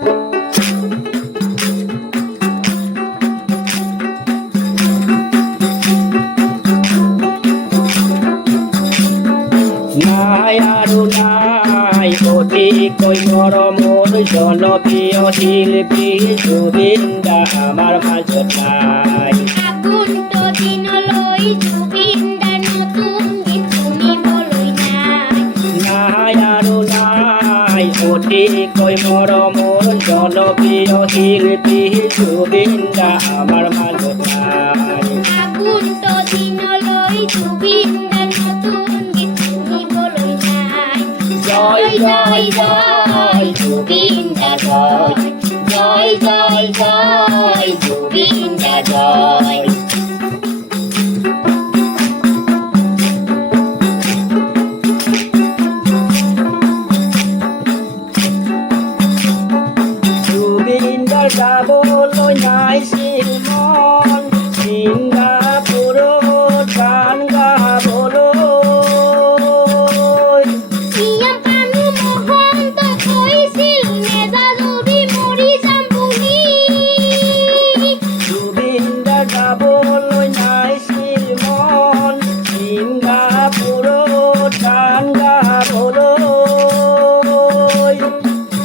নাই আৰু নাই অতিকৈ মৰমৰ জনপ্ৰিয় শিল্পী জুবিন দা আমাৰ মাজত নাই। আগন্তুক দিনলৈ জুবিন দাৰ নতুন গীত শুনিবলৈ নাই। নাই আৰু নাই অতিকৈ মৰমৰ জনপ্ৰিয় শিল্পী জুবিন দা আমাৰ মাজত নাই। আগন্তুক দিনলৈ জুবিন দাৰ নতুন গীত শুনিবলৈ নাই। জয় জয় জয় জুবিন দা জয়, জয় জয় জয় জুবিন দা জয়। জুবিন দাৰ গাবলৈ নাইছিল মন, ছিংগাপুৰত গান গাবলৈ। চিএম কানু মহন্ত কৈছিল নেজাজবি মৰি যাম বুলি। জুবিন দাৰ গাবলৈ নাইছিল মন, ছিংগাপুৰত গান গাবলৈ।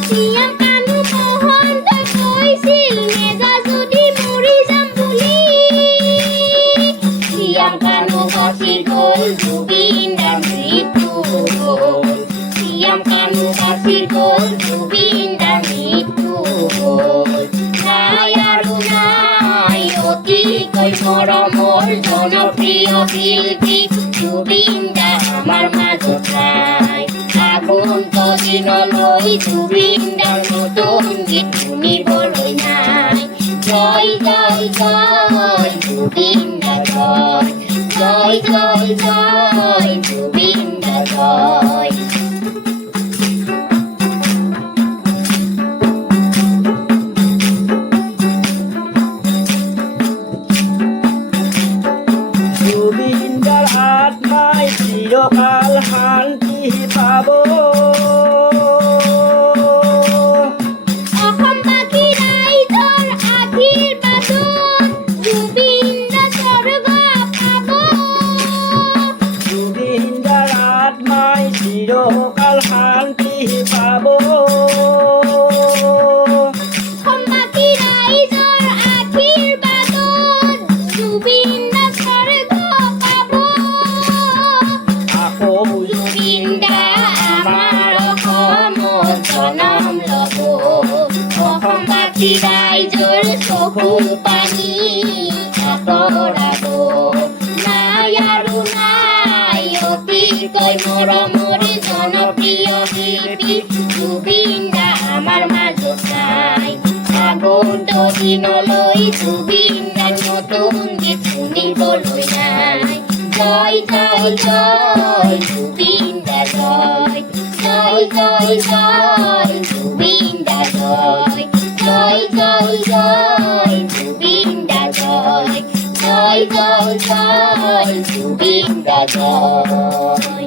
চিএম কানু মহন্ত কৈছিল নেজাজবি মৰি যাম বুলি। চিএম কানু বাচি গ'ল, জুবিন দাৰ মৃত্যু হ'ল। চিএম কানু বাচি গ'ল, জুবিন দাৰ মৃত্যু হ'ল। নাই আৰু নাই অতিকৈ মৰমৰ জনপ্ৰিয় শিল্পী জুবিন দা আমাৰ মাজত নাই। আগন্তুক দিনলৈ জুবিন দাৰ নতুন গীত শুনিবলৈ নাই। জয় জয় জয় জুবিন দা জয়, জয় জয় জয় জুবিন দা জয়। জুবিন দাৰ আত্মাই চিৰকাল শান্তি পাব। অসমবাসী ৰাইজৰ আশীৰ্বাদত জুবিন দা স্বৰ্গ পাব। জুবিন দাৰ আত্মাই চিৰকাল শান্তি পাব। অসমবাসী ৰাইজৰ আশীৰ্বাদত জুবিন দা স্বৰ্গ পাব। আকৌ জুবিন দা আমাৰ অসমত জনম ল'ব। অসমবাসী ৰাইজৰ চকুৰ পানী আঁতৰাব। নাই আৰু নাই অতিকৈ মৰমৰ জনপ্ৰিয় শিল্পী জুবিন দা আমাৰ মাজত নাই। আগন্তুক দিনলৈ জুবিন দাৰ নতুন গীত শুনিবলৈ নাই। জয় জয় জয় জুবিন দা জয়, জয় জয় জয় জুবিন দা জয়, জয় জয় জয় জুবিন দা জয়, জয় জয় জয় জুবিন দা জয়।